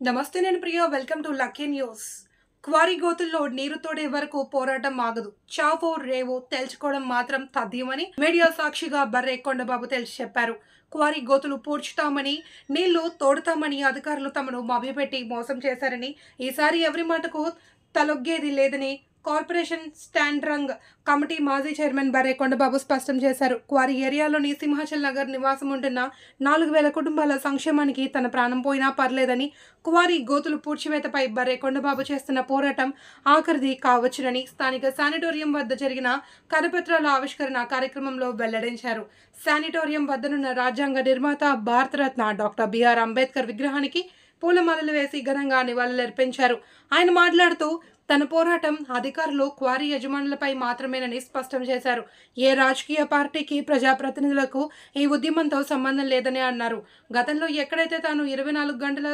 నమస్తే నేను Priya welcome to lucky news. Quarry గోతుల్లో నీరు తోడే వరకు పోరాటం ఆగదు. చావో రేవో తేల్చుకోవడం మాత్రం తథ్యమని మీడియా సాక్షిగా బర్రె కొండబాబు తేల్చి చెప్పారు. క్వారీ గోతులు పూడ్చుతామని, నీళ్లు తోడుతామని అధికారులు తమను మభ్యపెట్టి మోసం చేశారని, ఈసారి ఎవరి మాటకు తలొగ్గేది లేదని కార్పొరేషన్ స్టాండ్రంగ్ కమిటీ మాజీ చైర్మన్ బర్రె కొండబాబు స్పష్టం చేశారు. క్వారీ ఏరియాలోని సింహాచల్ నగర్ నివాసం ఉంటున్న 4000 కుటుంబాల సంక్షేమానికి తన ప్రాణం పోయినా పర్లేదని, క్వారీ గోతులు పూడ్చివేతపై బర్రె కొండబాబు చేస్తున్న పోరాటం ఆఖరిది కావచ్చునని స్థానిక శానిటోరియం వద్ద జరిగిన కరపత్రాల ఆవిష్కరణ కార్యక్రమంలో వెల్లడించారు. శానిటోరియం వద్దనున్న రాజ్యాంగ నిర్మాత భారతరత్న డాక్టర్ బిఆర్ అంబేద్కర్ విగ్రహానికి పూలమాలలు వేసి ఘనంగా నివాళులర్పించారు. ఆయన మాట్లాడుతూ తన పోరాటం అధికారులు క్వారీ యజమానులపై మాత్రమేనని స్పష్టం చేశారు. ఏ రాజకీయ పార్టీకి, ప్రజాప్రతినిధులకు ఈ ఉద్యమంతో సంబంధం లేదని అన్నారు. గతంలో ఎక్కడైతే తాను 24 గంటల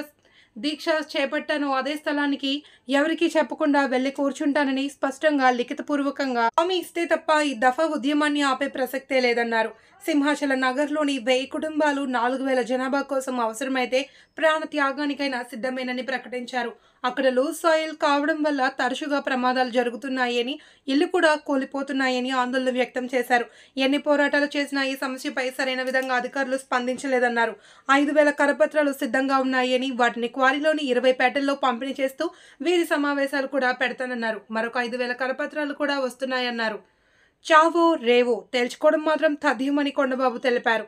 దీక్ష చేపట్టానో అదే స్థలానికి ఎవరికీ చెప్పకుండా వెళ్లి కూర్చుంటానని స్పష్టంగా లిఖితపూర్వకంగా హామీ ఇస్తే తప్ప ఈ దఫా ఉద్యమాన్ని ఆపే ప్రసక్తే లేదన్నారు. సింహాచల నగర్లోని 1000 కుటుంబాలు 4000 జనాభా కోసం అవసరమైతే ప్రాణ త్యాగానికైనా సిద్ధమేనని ప్రకటించారు. అక్కడ లూజ్ సాయిల్ కావడం వల్ల తరచుగా ప్రమాదాలు జరుగుతున్నాయని, ఇల్లు కూడా కూలిపోతున్నాయని ఆందోళన వ్యక్తం చేశారు. ఎన్ని పోరాటాలు చేసినా ఈ సమస్యపై సరైన విధంగా అధికారులు స్పందించలేదన్నారు. 5000 కరపత్రాలు సిద్ధంగా ఉన్నాయని, వాటిని క్వారీలోని 20 పేటల్లో పంపిణీ చేస్తూ వీరి సమావేశాలు కూడా పెడతానన్నారు. మరొక 5000 కరపత్రాలు కూడా వస్తున్నాయన్నారు. చావో రేవో తేల్చుకోవడం మాత్రం తథ్యమని కొండబాబు తెలిపారు.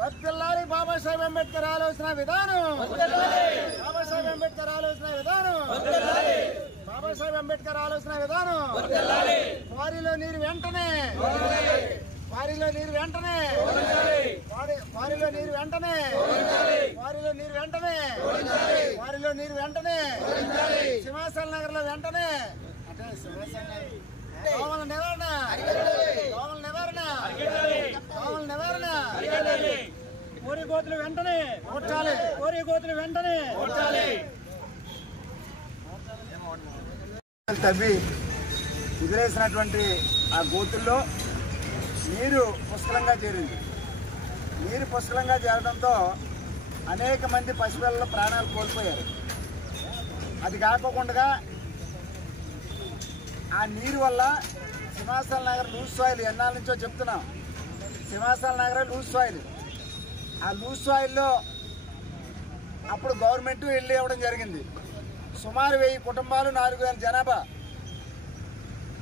వర్ధిల్లాలి బాబాసాహెబ్ అంబేద్కర్ ఆలోచన విధానం, బాబాసాహెబ్ అంబేద్కర్ ఆలోచన విధానం, బాబాసాహెబ్ అంబేద్కర్ ఆలోచన విధానం. క్వారీలో నీరు వెంటనే, క్వారీలో నీరు వెంటనే, క్వారీలో నీరు వెంటనే, క్వారీలో నీరు వెంటనే, క్వారీలో నీరు వెంటనే, సింహాచల్ నగర్ లో వెంటనే, అంటే సింహాచల్ నగర్ దోమల నివారణ, దోమల నివారణ, దోమల నివారణ. కోరి గోతులు వెంటనే పూడ్చాలి, కోరి గోతులు వెంటనే పూడ్చాలి. తవ్వి వదిలేసినటువంటి ఆ గోతుల్లో నీరు పుష్కలంగా చేరింది. నీరు పుష్కలంగా చేరడంతో అనేక మంది పసిపిల్లల ప్రాణాలు కోల్పోయారు. అది కాకుండా ఆ నీరు వల్ల సింహాచల్ నగర్ లూజ్ సాయిల్, ఎన్నాళ్ళ నుంచో చెప్తున్నాం, సింహాచల్ నగర్ లూజ్ సాయిల్. ఆ లూజ్ సాయిల్లో అప్పుడు గవర్నమెంట్ వెళ్ళి ఇవ్వడం జరిగింది. సుమారు 1000 కుటుంబాలు, 4000 జనాభా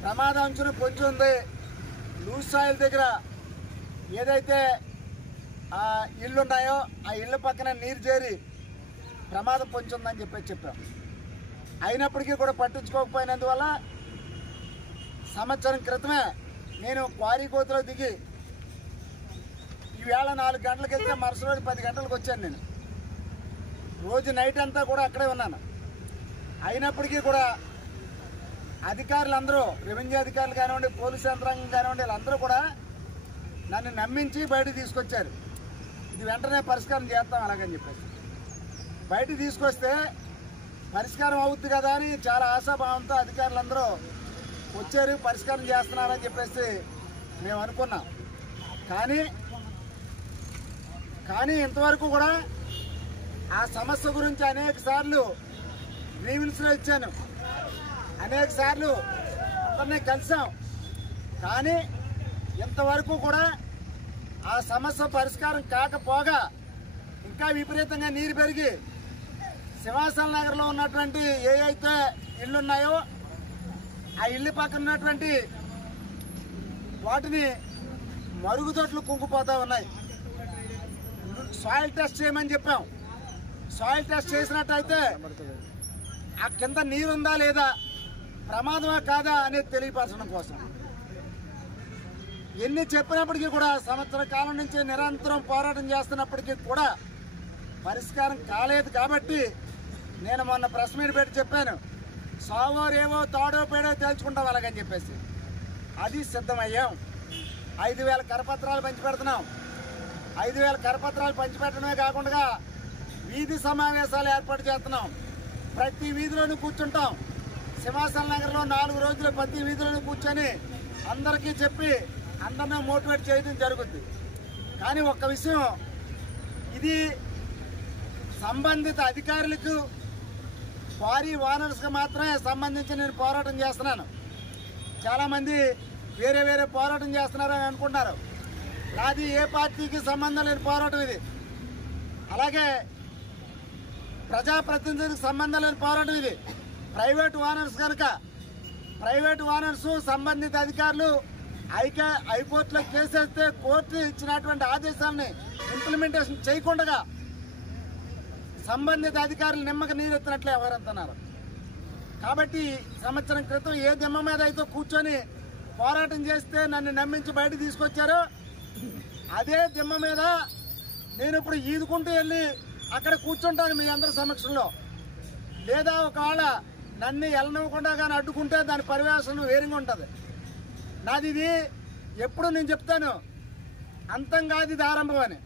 ప్రమాదాంశం పొంచి ఉంది. లూజ్ సాయిల్ దగ్గర ఏదైతే ఆ ఇళ్ళు ఉన్నాయో ఆ ఇళ్ళ పక్కన నీరు చేరి ప్రమాదం పొంచి ఉందని చెప్పాం. అయినప్పటికీ కూడా పట్టించుకోకపోయినందువల్ల సంవత్సరం క్రితమే నేను క్వారీ గోతులో దిగి ఈవేళ 4 గంటలకు వెళ్తే మరుసటి రోజు 10 గంటలకు వచ్చాను. నేను రోజు నైట్ అంతా కూడా అక్కడే ఉన్నాను. అయినప్పటికీ కూడా అధికారులందరూ, రెవెన్యూ అధికారులు కానివ్వండి, పోలీసు యంత్రాంగం కానివ్వండి, వీళ్ళందరూ కూడా నన్ను నమ్మించి బయటకు తీసుకొచ్చారు. ఇది వెంటనే పరిష్కారం చేస్తాం అలాగని చెప్పేసి. బయటకు తీసుకొస్తే పరిష్కారం అవుద్ది కదా అని చాలా ఆశాభావంతో అధికారులందరూ వచ్చారు, పరిష్కారం చేస్తున్నారని చెప్పేసి మేము అనుకున్నాం. కానీ ఇంతవరకు కూడా ఆ సమస్య గురించి అనేక సార్లు గ్రీవెన్స్లో ఇచ్చాను, అనేక సార్లు అందరినీ కలిసాం. కానీ ఇంతవరకు కూడా ఆ సమస్య పరిష్కారం కాకపోగా ఇంకా విపరీతంగా నీరు పెరిగి సింహాచల్ నగర్లో ఉన్నటువంటి ఏ అయితే ఇళ్ళు ఉన్నాయో ఆ ఇల్లు పక్కన ఉన్నటువంటి వాటిని మరుగుదొడ్లు కుంగిపోతూ ఉన్నాయి. సాయిల్ టెస్ట్ చేయమని చెప్పాం. సాయిల్ టెస్ట్ చేసినట్టయితే ఆ కింద నీరుందా లేదా, ప్రమాదమా కాదా అనేది తెలియపరచడం కోసం ఎన్ని చెప్పినప్పటికీ కూడా సంవత్సర కాలం నుంచి నిరంతరం పోరాటం చేస్తున్నప్పటికీ కూడా పరిష్కారం కాలేదు. కాబట్టి నేను మొన్న ప్రెస్ మీట్ పెట్టి చెప్పాను, సావో రేవో తాడో పేడో తేల్చుకుంటాం అలాగని చెప్పేసి. అది సిద్ధమయ్యాం. 5000 కరపత్రాలు పంచిపెడుతున్నాం. 5000 కరపత్రాలు పంచిపెట్టడమే కాకుండా వీధి సమావేశాలు ఏర్పాటు చేస్తున్నాం. ప్రతి వీధిలోనూ కూర్చుంటాం. సింహాచల నగర్లో 4 రోజులు ప్రతి వీధిలోనూ కూర్చొని అందరికీ చెప్పి అందరినీ మోటివేట్ చేయడం జరుగుద్ది. కానీ ఒక్క విషయం, ఇది సంబంధిత అధికారులకు క్వారీ ఓనర్స్కి మాత్రమే సంబంధించి నేను పోరాటం చేస్తున్నాను. చాలామంది వేరే వేరే పోరాటం చేస్తున్నారని అనుకుంటున్నారు. నాది ఏ పార్టీకి సంబంధం లేని పోరాటం ఇది. అలాగే ప్రజాప్రతినిధులకు సంబంధం లేని పోరాటం ఇది. ప్రైవేట్ ఓనర్స్ కనుక ప్రైవేట్ ఓనర్స్ సంబంధిత అధికారులు హైకోర్టులో కేసేస్తే కోర్టు ఇచ్చినటువంటి ఆదేశాలని ఇంప్లిమెంటేషన్ చేయకుండా సంబంధిత అధికారులు నిమ్మక నీరెత్తినట్లే ఎవరంటున్నారు. కాబట్టి సంవత్సరం క్రితం ఏ దిమ్మ మీద అయితే కూర్చొని పోరాటం చేస్తే నన్ను నమ్మించి బయట తీసుకొచ్చారో అదే దిమ్మ మీద నేను ఇప్పుడు ఈదుకుంటూ వెళ్ళి అక్కడ కూర్చుంటాను మీ అందరి సమక్షంలో. లేదా ఒకవేళ నన్ను వెళ్ళనివ్వకుండా కానీ అడ్డుకుంటే దాని పరివేషణ వేరుగా ఉంటుంది. నాది ఇది ఎప్పుడు నేను చెప్తాను, అంతం కాదు ఇది ఆరంభం అని.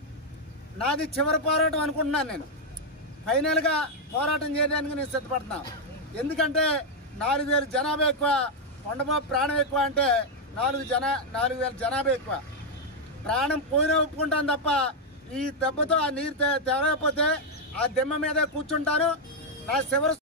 నాది చివరి పోరాటం అనుకుంటున్నాను. నేను ఫైనల్గా పోరాటం చేయడానికి నేను సిద్ధపడుతున్నాను. ఎందుకంటే 4,000 జనాభా ఎక్కువ, కొండబాబు ప్రాణం ఎక్కువ అంటే 4,000 జనాభా ఎక్కువ. ప్రాణం పోయినా ఒప్పుకుంటాను తప్ప ఈ దెబ్బతో ఆ నీరు తెరవకపోతే ఆ దిమ్మ మీద కూర్చుంటాను. నా చివరి